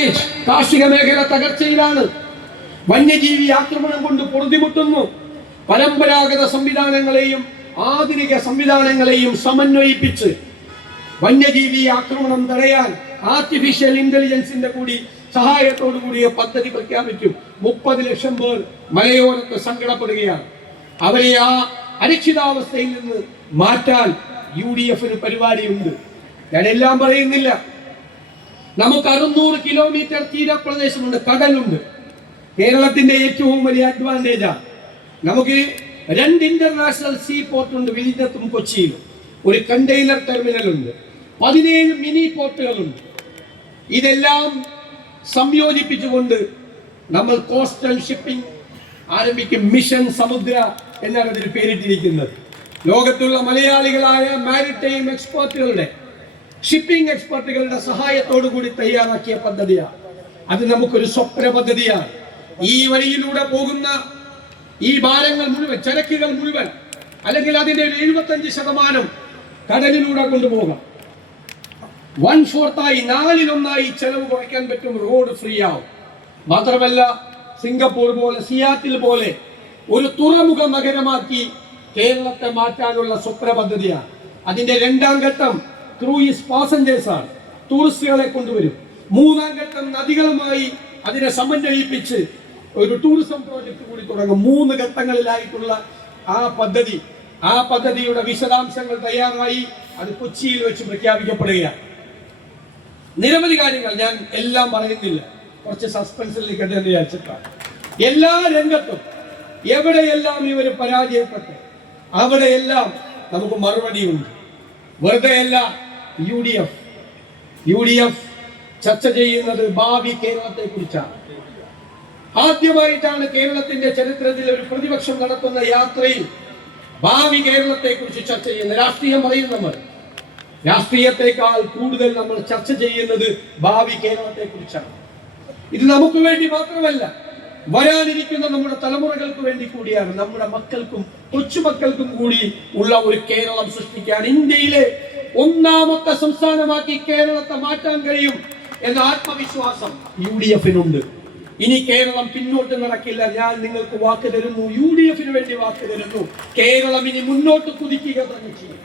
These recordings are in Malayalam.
സ്റ്റേജ്. കാർഷിക മേഖല തകർച്ചയിലാണ്. വന്യജീവി ആക്രമണം കൊണ്ട് പൊറുതിമുട്ടുന്നു. പരമ്പരാഗത സംവിധാനങ്ങളെയും ആധുനിക സംവിധാനങ്ങളെയും സമന്വയിപ്പിച്ച് വന്യജീവി ആക്രമണം തടയാൻ ആർട്ടിഫിഷ്യൽ ഇന്റലിജൻസിന്റെ കൂടി സഹായത്തോടു കൂടിയ പദ്ധതി പ്രഖ്യാപിക്കും. 30 ലക്ഷം പേർ മലയോരത്ത് സങ്കടപ്പെടുകയാണ്. അവരെ ആ അരക്ഷിതാവസ്ഥയിൽ നിന്ന് മാറ്റാൻ UDF പരിപാടിയുണ്ട്. ഞാൻ എല്ലാം പറയുന്നില്ല. നമുക്ക് 600 കിലോമീറ്റർ തീരപ്രദേശമുണ്ട്, കടലുണ്ട്. കേരളത്തിന്റെ ഏറ്റവും വലിയ അഡ്വാൻറ്റേജാണ്. നമുക്ക് 2 ഇന്റർനാഷണൽ സീ പോർട്ട് ഉണ്ട്, വിഴിഞ്ഞത്തും കൊച്ചിയിലും. ഒരു കണ്ടെയ്നർ ടെർമിനൽ ഉണ്ട്, 17 മിനി പോർട്ടുകളുണ്ട്. ഇതെല്ലാം സംയോജിപ്പിച്ചുകൊണ്ട് നമ്മൾ കോസ്റ്റൽ ഷിപ്പിംഗ് ആരംഭിക്കും. മിഷൻ സമുദ്ര എന്നാണ് അതിന് പേരിട്ടിരിക്കുന്നത്. ലോകത്തുള്ള മലയാളികളായ മാരിടൈം എക്സ്പെർട്ടുകളുടെ, ഷിപ്പിംഗ് എക്സ്പെർട്ടുകളുടെ സഹായത്തോടു കൂടി തയ്യാറാക്കിയ പദ്ധതിയാണ്. അത് നമുക്കൊരു സ്വപ്ന പദ്ധതിയാണ്. ഈ വഴിയിലൂടെ പോകുന്ന ഈ ഭാരങ്ങൾ മുഴുവൻ, ചരക്കുകൾ മുഴുവൻ, അല്ലെങ്കിൽ അതിന്റെ 75% കടലിലൂടെ കൊണ്ടുപോകാം. 1/4 4/1 ചെലവ് കുറയ്ക്കാൻ പറ്റും. റോഡ് ഫ്രീ ആവും. മാത്രമല്ല, സിംഗപ്പൂർ പോലെ, സിയാറ്റിൽ പോലെ ഒരു തുറമുഖ നഗരമാക്കി കേരളത്തെ മാറ്റാനുള്ള സ്വപ്ന പദ്ധതിയാണ്. അതിന്റെ 2ാം ഘട്ടം ക്രൂയിസ് പാസഞ്ചേഴ്സ് ആണ്, ടൂറിസ്റ്റുകളെ കൊണ്ടുവരും. 3ാം ഘട്ടം നദികളുമായി അതിനെ സമന്വയിപ്പിച്ച് ഒരു ടൂറിസം പ്രോജക്ട് കൂടി തുടങ്ങും. 3 ഘട്ടങ്ങളിലായിട്ടുള്ള ആ പദ്ധതിയുടെ വിശദാംശങ്ങൾ തയ്യാറായി. അത് കൊച്ചിയിൽ വെച്ച് പ്രഖ്യാപിക്കപ്പെടുകയാണ്. നിരവധി കാര്യങ്ങൾ, ഞാൻ എല്ലാം പറയുന്നില്ല, കുറച്ച് സസ്പെൻസിലേക്ക് എന്ന് വിചാരിച്ചിട്ടാണ്. എല്ലാ രംഗത്തും എവിടെയെല്ലാം ഇവർ പരാജയപ്പെട്ടു അവിടെയെല്ലാം നമുക്ക് മറുപടിയുണ്ട്. വെറുതെയല്ല UDF ചർച്ച ചെയ്യുന്നത് ഭാവി കേരളത്തെ കുറിച്ചാണ്. ആദ്യമായിട്ടാണ് കേരളത്തിന്റെ ചരിത്രത്തിൽ ഒരു പ്രതിപക്ഷം നടത്തുന്ന യാത്രയിൽ ഭാവി കേരളത്തെ കുറിച്ച് ചർച്ച ചെയ്യുന്നത്. രാഷ്ട്രീയം പറയും നമ്മൾ, രാഷ്ട്രീയത്തെക്കാൾ കൂടുതൽ നമ്മൾ ചർച്ച ചെയ്യുന്നത് ഭാവി കേരളത്തെ കുറിച്ചാണ്. ഇത് നമുക്ക് വേണ്ടി മാത്രമല്ല, വരാനിരിക്കുന്ന നമ്മുടെ തലമുറകൾക്ക് വേണ്ടി കൂടിയാണ്. നമ്മുടെ മക്കൾക്കും കൊച്ചുമക്കൾക്കും കൂടി ഉള്ള ഒരു കേരളം സൃഷ്ടിക്കാൻ, ഇന്ത്യയിലെ 1ാമത്തെ സംസ്ഥാനമാക്കി കേരളത്തെ മാറ്റാൻ കഴിയും എന്ന ആത്മവിശ്വാസം UDF-നുണ്ട്. ഇനി കേരളം പിന്നോട്ട് നടക്കില്ല. ഞാൻ നിങ്ങൾക്ക് വാക്ക് തരുന്നു, UDF-ന് വേണ്ടി വാക്ക് തരുന്നു. കേരളം ഇനി മുന്നോട്ട് കുതിക്കുക തന്നെ ചെയ്യും.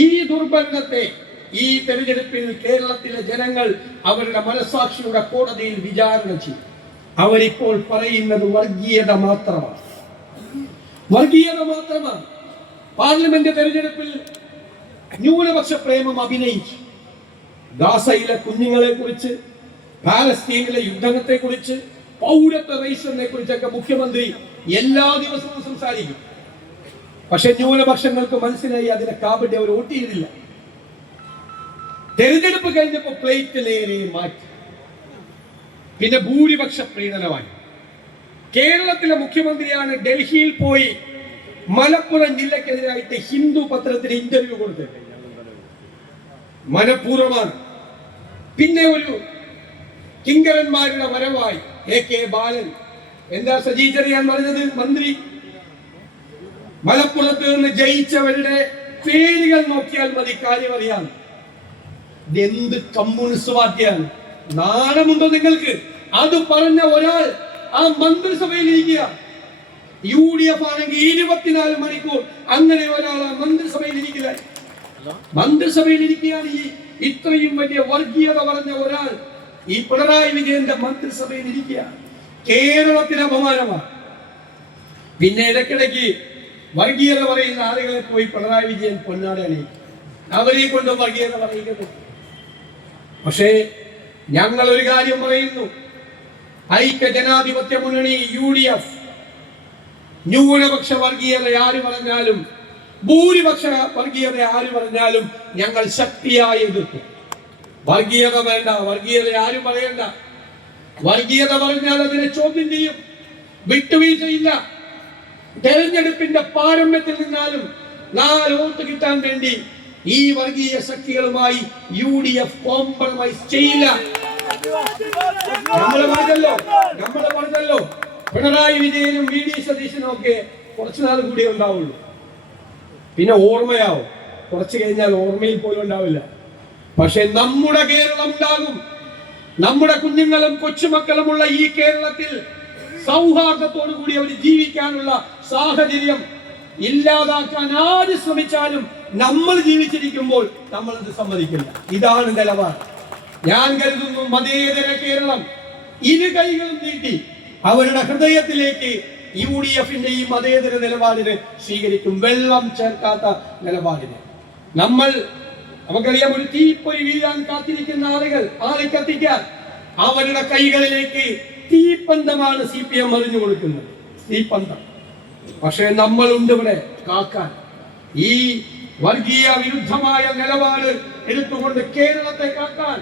ഈ ദുർഭരണത്തെ ഈ തെരഞ്ഞെടുപ്പിൽ കേരളത്തിലെ ജനങ്ങൾ അവരുടെ മനസാക്ഷിയുടെ കോടതിയിൽ വിചാരണ ചെയ്യും. അവരിപ്പോൾ പറയുന്നത് വർഗീയത മാത്രമാണ്. പാർലമെന്റ് തെരഞ്ഞെടുപ്പിൽ ന്യൂനപക്ഷ പ്രേമം അഭിനയിച്ചു. ഗാസയിലെ കുഞ്ഞുങ്ങളെ കുറിച്ച്, പാലസ്തീനിലെ യുദ്ധത്തെ കുറിച്ച്, പൗരത്വ രജിസ്റ്ററിനെ കുറിച്ചൊക്കെ മുഖ്യമന്ത്രി എല്ലാ ദിവസവും സംസാരിക്കും. പക്ഷെ ന്യൂനപക്ഷങ്ങൾക്ക് മനസ്സിലായി അതിനെ കാപട്യം അവർ വോട്ട് ചെയ്തില്ല. തെരഞ്ഞെടുപ്പ് കഴിഞ്ഞപ്പോൾ പ്ലേറ്റിലേറെ മാറ്റി. പിന്നെ ഭൂരിപക്ഷ പ്രീണനമായി. കേരളത്തിലെ മുഖ്യമന്ത്രിയാണ് ഡൽഹിയിൽ പോയി മലപ്പുറം ജില്ലക്കെതിരായിട്ട് ഹിന്ദു പത്രത്തിന് ഇന്റർവ്യൂ കൊടുത്തത്. മനഃപൂർവ്വമാണ്. പിന്നെ ഒരു കിങ്കരന്മാരുടെ വരവായി AK ബാലൻ. എന്താ സജി ചെറിയാൻ പറഞ്ഞത്? മന്ത്രി മലപ്പുറത്ത് നിന്ന് ജയിച്ചവരുടെ പേരുകൾ നോക്കിയാൽ മതി, കാര്യം അറിയാം. എന്ത് കമ്മ്യൂണിസ്റ്റ് പാർട്ടിയാണ്? നാണമുണ്ടോ നിങ്ങൾക്ക്? അത് പറഞ്ഞ ഒരാൾ ആ മന്ത്രിസഭയിൽ ഇരിക്കുക. UDF ആണെങ്കിൽ 24 മണിക്കൂർ അങ്ങനെ ഒരാൾ ആ മന്ത്രിസഭയിൽ ഇരിക്കില്ല. മന്ത്രിസഭയിൽ ഇരിക്കുകയാണ് ഈ ഇത്രയും വലിയ വർഗീയത പറഞ്ഞ ഒരാൾ. ഈ പിണറായി വിജയന്റെ മന്ത്രിസഭയിൽ ഇരിക്കുക കേരളത്തിന് അപമാനമാണ്. പിന്നെ ഇടയ്ക്കിടയ്ക്ക് വർഗീയത പറയുന്ന ആളുകളെ പോയി പിണറായി വിജയൻ പൊന്നാടെ അണിയിക്കും. അവരെ കൊണ്ട് വർഗീയത പറയുന്നത്. പക്ഷേ ഞങ്ങൾ ഒരു കാര്യം പറയുന്നു, ഐക്യ ജനാധിപത്യ മുന്നണി UDF ന്യൂനപക്ഷ വർഗീയത ആര് പറഞ്ഞാലും, ഭൂരിപക്ഷ വർഗീയത ആര് പറഞ്ഞാലും ഞങ്ങൾ ശക്തിയായി എതിർക്കും. വർഗീയത വേണ്ട, വർഗീയത ആരും പറയണ്ട. വർഗീയത പറഞ്ഞാൽ അതിനെ ചോദ്യം ചെയ്യും, വിട്ടുവീഴ്ചയില്ല. തെരഞ്ഞെടുപ്പിന്റെ പാരമ്യത്തിൽ നിന്നാലും 4 വോട്ട് കിട്ടാൻ വേണ്ടി ഈ വർഗീയ ശക്തികളുമായി UDF കോംപ്രമൈസ് ചെയ്യില്ല. നമ്മൾ പറഞ്ഞല്ലോ പിണറായി വിജയനും VD സതീശനും ഒക്കെ കുറച്ചുനാൾ കൂടി ഉണ്ടാവുള്ളൂ. പിന്നെ ഓർമ്മയാവും, കുറച്ചു കഴിഞ്ഞാൽ ഓർമ്മയിൽ പോലും ഉണ്ടാവില്ല. പക്ഷെ നമ്മുടെ കേരളം ഉണ്ടാകും. നമ്മുടെ കുഞ്ഞുങ്ങളും കൊച്ചുമക്കളുമുള്ള ഈ കേരളത്തിൽ സൗഹാർദ്ദത്തോടു കൂടി അവർ ജീവിക്കാനുള്ള സാഹചര്യം ഇല്ലാതാക്കാൻ ആര് ശ്രമിച്ചാലും നമ്മൾ ജീവിച്ചിരിക്കുമ്പോൾ നമ്മൾ അത് സമ്മതിക്കില്ല. ഇതാണ് നിലപാട്. ഞാൻ കരുതുന്നു മതേതര കേരളം ഇരു കൈകളും നീട്ടി അവരുടെ ഹൃദയത്തിലേക്ക് UDFന്റെ ഈ മതേതര നിലപാടിനെ സ്വീകരിക്കും. വെള്ളം ചേർക്കാത്ത നിലപാടിനെ. നമുക്കറിയാം, ഒരു തീപ്പൊരി വീഴാൻ കാത്തിരിക്കുന്ന ആളെ കത്തിക്കാൻ അവരുടെ കൈകളിലേക്ക് തീപ്പന്തമാണ് CPM എറിഞ്ഞു കൊടുക്കുന്നത്. തീപ്പന്തം. പക്ഷേ നമ്മളുണ്ട് ഇവിടെ കാക്കാൻ. ഈ വർഗീയ വിരുദ്ധമായ നിലപാട് എടുത്തുകൊണ്ട് കേരളത്തെ കാക്കാൻ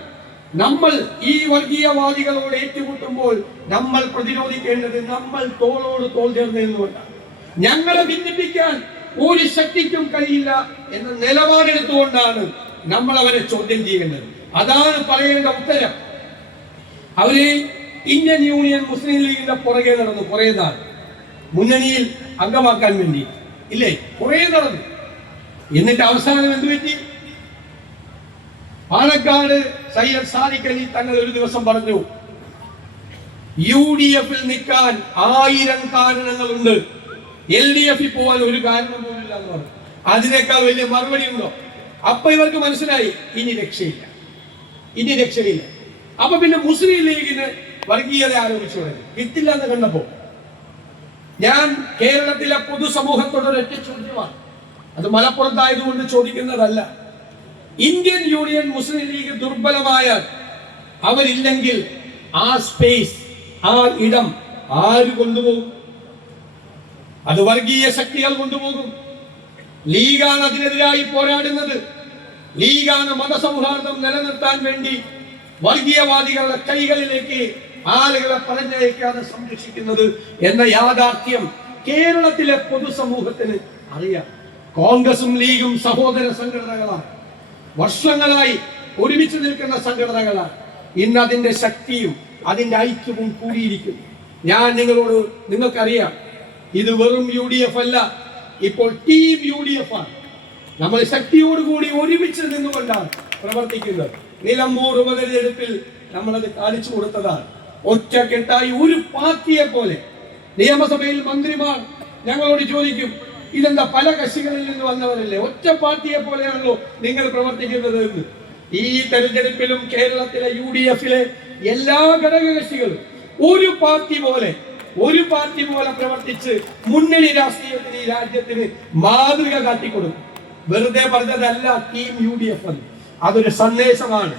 നമ്മൾ ഈ വർഗീയവാദികളോട് ഏറ്റുമുട്ടുമ്പോൾ നമ്മൾ പ്രതിരോധിക്കേണ്ടത് നമ്മൾ തോളോട് തോൾ ചേർന്ന് നിന്നുകൊണ്ടാണ്. ഞങ്ങളെ ഭിന്നിപ്പിക്കാൻ ഒരു ശക്തിക്കും കഴിയില്ല എന്ന നിലപാടെടുത്തുകൊണ്ടാണ് നമ്മൾ അവരെ ചോദ്യം ചെയ്യേണ്ടത്. അതാണ് പറയേണ്ട ഉത്തരം. അവര് ഇന്ത്യൻ യൂണിയൻ മുസ്ലിം ലീഗിന്റെ പുറകെ നടന്നു കുറെ നാൾ, മുന്നണിയിൽ അംഗമാക്കാൻ വേണ്ടി ഇല്ലേ, കുറെ നടന്നു. എന്നിട്ട് അവസാനം എന്ത് പറ്റി? പാലക്കാട് സയ്യിദ് സാദിഖ് അലി തങ്ങൾ ഒരു ദിവസം പറഞ്ഞു, UDFിൽ നിൽക്കാൻ 1000 കാരണങ്ങളുണ്ട്, LDFിൽ പോകാൻ ഒരു കാരണം പോലും ഇല്ല എന്ന് പറഞ്ഞു. അതിനേക്കാൾ വലിയ മറുപടി ഉണ്ടോ? അപ്പൊ ഇവർക്ക് മനസ്സിലായി ഇനി രക്ഷയില്ല. അപ്പൊ പിന്നെ മുസ്ലിം ലീഗിന് വർഗീയത ആരോപിച്ചു തുടങ്ങി. കിട്ടില്ല എന്ന് കണ്ടപ്പോ ഞാൻ കേരളത്തിലെ പൊതുസമൂഹത്തോട് ഒരൊറ്റ ചോദ്യമാണ്, അത് മലപ്പുറത്തായതുകൊണ്ട് ചോദിക്കുന്നതല്ല. ഇന്ത്യൻ യൂണിയൻ മുസ്ലിം ലീഗ് ദുർബലമായാൽ, അവരില്ലെങ്കിൽ ആ സ്പേസ്, ആ ഇടം ആര് കൊണ്ടുപോകും? അത് വർഗീയ ശക്തികൾ കൊണ്ടുപോകും. ലീഗാണ് അതിനെതിരായി പോരാടുന്നത്. ലീഗാണ് മതസൗഹാർദ്ദം നിലനിർത്താൻ വേണ്ടി വർഗീയവാദികളുടെ കൈകളിലേക്ക് ആളുകളെ പറഞ്ഞയക്കാതെ സംരക്ഷിക്കുന്നത് എന്ന യാഥാർത്ഥ്യം കേരളത്തിലെ പൊതുസമൂഹത്തിന് അറിയാം. കോൺഗ്രസും ലീഗും സഹോദര സംഘടനകളാണ്, വർഷങ്ങളായി ഒരുമിച്ച് നിൽക്കുന്ന സംഘടനകളാണ്. ഇന്ന് അതിന്റെ ശക്തിയും അതിന്റെ ഐക്യവും കൂടിയിരിക്കുന്നു. നിങ്ങൾക്കറിയാം, ഇത് വെറും UDF അല്ല, ഇപ്പോൾ ടീം UDF ആണ്. നമ്മൾ ശക്തിയോടുകൂടി ഒരുമിച്ച് നിന്നുകൊണ്ടാണ് പ്രവർത്തിക്കുന്നത്. നിലമ്പൂർ ഉപതെരഞ്ഞെടുപ്പിൽ നമ്മളത് കാണിച്ചു കൊടുത്തതാണ്. ഒറ്റക്കെട്ടായി ഒരു പാർട്ടിയെ പോലെ. നിയമസഭയിൽ മന്ത്രിമാർ ഞങ്ങളോട് ചോദിക്കും, ഇതെന്താ പല കക്ഷികളിൽ നിന്ന് വന്നവരല്ലേ, ഒറ്റ പാർട്ടിയെ പോലെയാണല്ലോ നിങ്ങൾ പ്രവർത്തിക്കുന്നത് എന്ന്. ഈ തെരഞ്ഞെടുപ്പിലും കേരളത്തിലെ UDFിലെ എല്ലാ ഘടകകക്ഷികളും ഒരു പാർട്ടി പോലെ പ്രവർത്തിച്ച് മുന്നണി രാഷ്ട്രീയത്തിന് ഈ രാജ്യത്തിന് മാതൃക കാട്ടിക്കൊടുക്കും. വെറുതെ പറഞ്ഞതല്ല ടീം UDF എന്ന്. അതൊരു സന്ദേശമാണ്,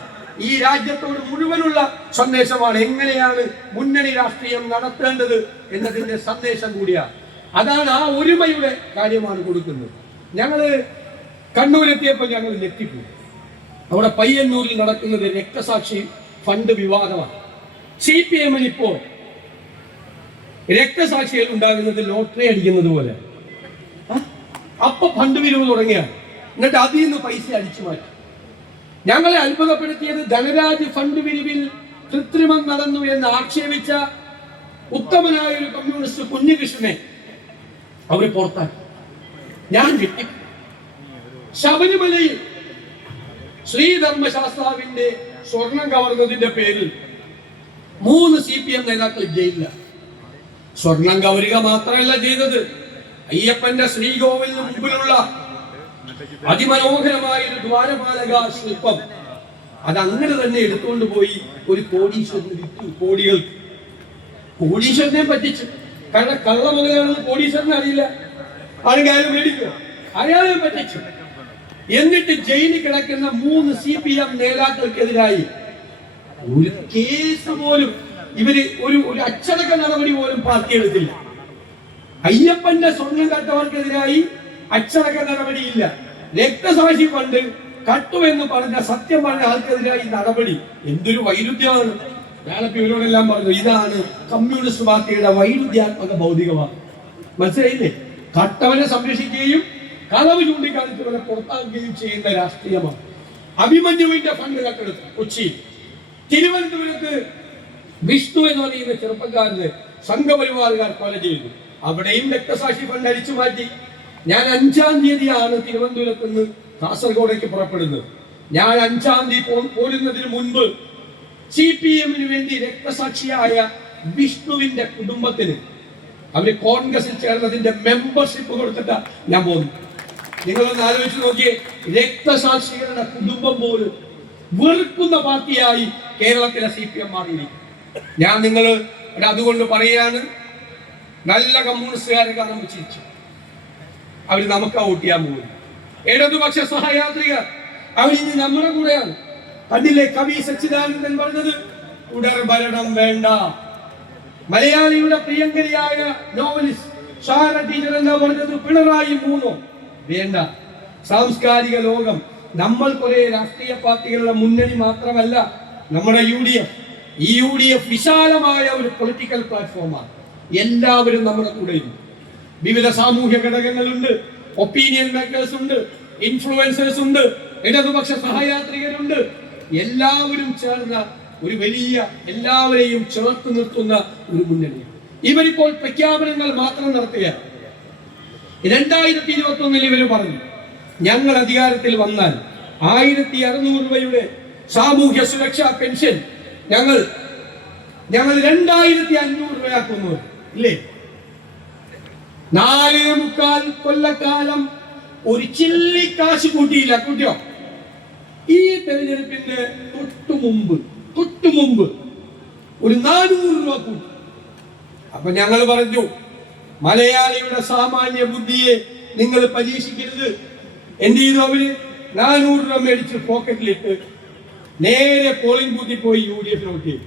ഈ രാജ്യത്തോട് മുഴുവനുള്ള സന്ദേശമാണ്. എങ്ങനെയാണ് മുന്നണി രാഷ്ട്രീയം നടത്തേണ്ടത് എന്നതിന്റെ സന്ദേശം കൂടിയാണ്. അതാണ്, ആ ഒരുമയുടെ കാര്യമാണ് കൊടുക്കുന്നത്. ഞങ്ങള് കണ്ണൂരെത്തിയപ്പോൾ ഞങ്ങൾ ഞെട്ടിപ്പോയി. അവിടെ പയ്യന്നൂരിൽ നടക്കുന്നത് രക്തസാക്ഷി ഫണ്ട് വിവാദമാണ്. CPMന് ഇപ്പോ രക്തസാക്ഷികൾ ഉണ്ടാകുന്നത് ലോട്ടറി അടിക്കുന്നത് പോലെ. അപ്പൊ ഫണ്ട് പിരിവ് തുടങ്ങിയാണ്. എന്നിട്ട് അതിൽ നിന്ന് പൈസ അടിച്ചു മാറ്റി. ഞങ്ങളെ അത്ഭുതപ്പെടുത്തിയത് ധനരാജ് ഫണ്ട് പിരിവിൽ കൃത്രിമം നടന്നു എന്ന് ആക്ഷേപിച്ച ഉത്തമനായ ഒരു കമ്മ്യൂണിസ്റ്റ് കുഞ്ഞികൃഷ്ണനെ അവർ പുറത്താക്കി. ഞാൻ കിട്ടി. ശബരിമലയിൽ ശ്രീധർമ്മശാസ്താവിന്റെ സ്വർണം കവർന്നതിന്റെ പേരിൽ 3 CPM നേതാക്കൾ ജയിലിലാണ്. സ്വർണം കവരുക മാത്രമല്ല ചെയ്തത്, അയ്യപ്പന്റെ ശ്രീകോവിലിന് മുമ്പിലുള്ള അതിമനോഹരമായ ഒരു ദ്വാരപാലക ശില്പം അതങ്ങനെ തന്നെ എടുത്തുകൊണ്ട് പോയി ഒരു കോടീശ്വരന് വിറ്റു. കോടീശ്വരനെ പറ്റിച്ചു. കാരണം കള്ള മുതലാണെന്ന് കോടീശ്വരനെ അറിയില്ല, ആരെങ്കിലും മേടിക്കുക, അയാളെ പറ്റിച്ചു. എന്നിട്ട് ജയിലിൽ കിടക്കുന്ന 3 CPM നേതാക്കൾക്കെതിരായി ഒരു കേസ് പോലും ഇവര് ഒരു അച്ചടക്ക നടപടി പോലും പാർട്ടി എടുത്തില്ല. അയ്യപ്പന്റെ സ്വർണം കട്ടവർക്കെതിരായി അച്ചടക്ക നടപടിയില്ല. രക്തസാക്ഷി ഫണ്ട് കട്ടു എന്ന് പറഞ്ഞ സത്യം പറഞ്ഞ ആൾക്കെതിരായി നടപടി. എന്തൊരു വൈരുദ്ധ്യമാണ്. ഞാനപ്പോ ഇവരോടെല്ലാം പറഞ്ഞു, ഇതാണ് കമ്മ്യൂണിസ്റ്റ് പാർട്ടിയുടെ വൈരുദ്ധ്യാത്മക ഭൗതികവാദം. മനസ്സിലായില്ലേ? കട്ടവനെ സംരക്ഷിക്കുകയും കളവ് ചൂണ്ടിക്കാണിച്ചവരെ പുറത്താക്കുകയും ചെയ്യുന്ന രാഷ്ട്രീയമാണ്. അഭിമന്യുവിന്റെ ഫണ്ട് കട്ടെടുത്തു കൊച്ചിയിൽ. തിരുവനന്തപുരത്ത് വിഷ്ണു എന്ന് പറയുന്ന ചെറുപ്പക്കാരന് സംഘപരിവാറുകാർ കൊല ചെയ്തു. അവിടെയും രക്തസാക്ഷി ഫണ്ട് അടിച്ചു മാറ്റി. ഞാൻ 5-ാം തീയതിയാണ് തിരുവനന്തപുരത്ത് നിന്ന് കാസർഗോഡേക്ക് പുറപ്പെടുന്നത്. ഞാൻ 5-ാം തീയതി പോരുന്നതിന് മുൻപ് CPM വേണ്ടി രക്തസാക്ഷിയായ വിഷ്ണുവിന്റെ കുടുംബത്തിന് അവര് കോൺഗ്രസിൽ ചേർന്നതിന്റെ മെമ്പർഷിപ്പ് കൊടുത്തിട്ടാ ഞാൻ പോകുന്നു. നിങ്ങളൊന്ന് ആലോചിച്ച് നോക്കിയേ, രക്തസാക്ഷികളുടെ കുടുംബം പോലും വെറുക്കുന്ന പാർട്ടിയായി കേരളത്തിലെ CPM മാറിയിരിക്കും. ഞാൻ നിങ്ങൾ അതുകൊണ്ട് പറയാണ്, നല്ല കമ്മ്യൂണിസ്റ്റുകാരെ കാണുമ്പോൾ ചിരിച്ചു. അവര് നമുക്ക് വോട്ട് ചെയ്യാൻ പോകും. ഇടതുപക്ഷ സഹയാത്രികർ അവരിനി നമ്മുടെ കൂടെയാണ്. അതിലെ കവി സച്ചിദാനന്ദൻ പറഞ്ഞത് തുടർഭരണം വേണ്ട. മലയാളിയുടെ പ്രിയങ്കരിയായ നോവലിസ്റ്റ് ഷാര ടീച്ചർ എന്താ പറഞ്ഞത്? പിണറായി 3 വേണ്ട. സാംസ്കാരിക ലോകം, നമ്മൾ കുറെ രാഷ്ട്രീയ പാർട്ടികളുടെ മുന്നണി മാത്രമല്ല, നമ്മുടെ ഈ UDF വിശാലമായ ഒരു പൊളിറ്റിക്കൽ പ്ലാറ്റ്ഫോമാണ്. എല്ലാവരും നമ്മുടെ കൂടെ ഉണ്ട്. വിവിധ സാമൂഹ്യ ഘടകങ്ങളുണ്ട്, ഒപ്പീനിയൻ മേക്കേഴ്സ് ഉണ്ട്, ഇൻഫ്ലുവൻസേഴ്സ് ഉണ്ട്, ഇടതുപക്ഷ സഹയാത്രികരുണ്ട്. എല്ലാവരും ചേർന്ന ഒരു വലിയ, എല്ലാവരെയും ചേർത്ത് നിർത്തുന്ന ഒരു മുന്നണി. ഇവരിപ്പോൾ പ്രഖ്യാപനങ്ങൾ മാത്രം നടത്തുകയാണ്. 2021 ഇവർ പറഞ്ഞു, ഞങ്ങൾ അധികാരത്തിൽ വന്നാൽ 1600 രൂപയുടെ സാമൂഹ്യ സുരക്ഷാ പെൻഷൻ ഞങ്ങൾ 2500 രൂപയാക്കുന്നു. ഇല്ലേ? 4.25 കൊല്ലക്കാലം ഒരു ചില്ലി കാശ് കൂട്ടിയില്ല. കൂട്ടിയോ? ഈ തെരഞ്ഞെടുപ്പിന്റെ തൊട്ടു മുമ്പ് ഒരു 400 രൂപ കൂട്ടി. അപ്പൊ ഞങ്ങൾ പറഞ്ഞു, മലയാളിയുടെ സാമാന്യ ബുദ്ധിയെ നിങ്ങൾ പരീക്ഷിക്കരുത്. എന്ത് ചെയ്തു? അവര് 400 രൂപ മേടിച്ച് പോക്കറ്റിലിട്ട് നേരെ പോളിംഗ് ബൂത്തിൽ പോയി UDF വോട്ട് ചെയ്തു.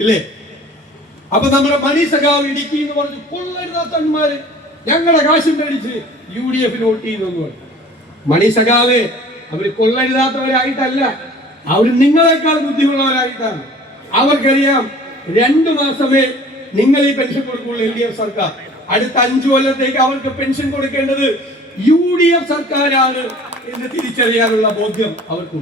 ഇല്ലേ? അപ്പൊ നമ്മുടെ മണി സഖാവ് ഇടുക്കി എന്ന് പറഞ്ഞു, കൊള്ളരുതാത്തന്മാര് ഞങ്ങളുടെ കാശും മേടിച്ച് UDF വോട്ട് ചെയ്യുന്നു എന്ന് പറഞ്ഞു. മണി സഖാവ് അവര് കൊള്ളരുതാത്തവരായിട്ടല്ല, അവര് നിങ്ങളെക്കാൾ ബുദ്ധിമുള്ളവരായിട്ടാണ്. അവർക്കറിയാം 2 മാസമേ നിങ്ങൾ ഈ പെൻഷൻ കൊടുക്കുള്ളൂ LDF സർക്കാർ. അടുത്ത 5 കൊല്ലത്തേക്ക് അവർക്ക് പെൻഷൻ കൊടുക്കേണ്ടത് UDF സർക്കാരാണ് എന്ന് തിരിച്ചറിയാനുള്ള ബോധ്യം അവർക്കുണ്ട്.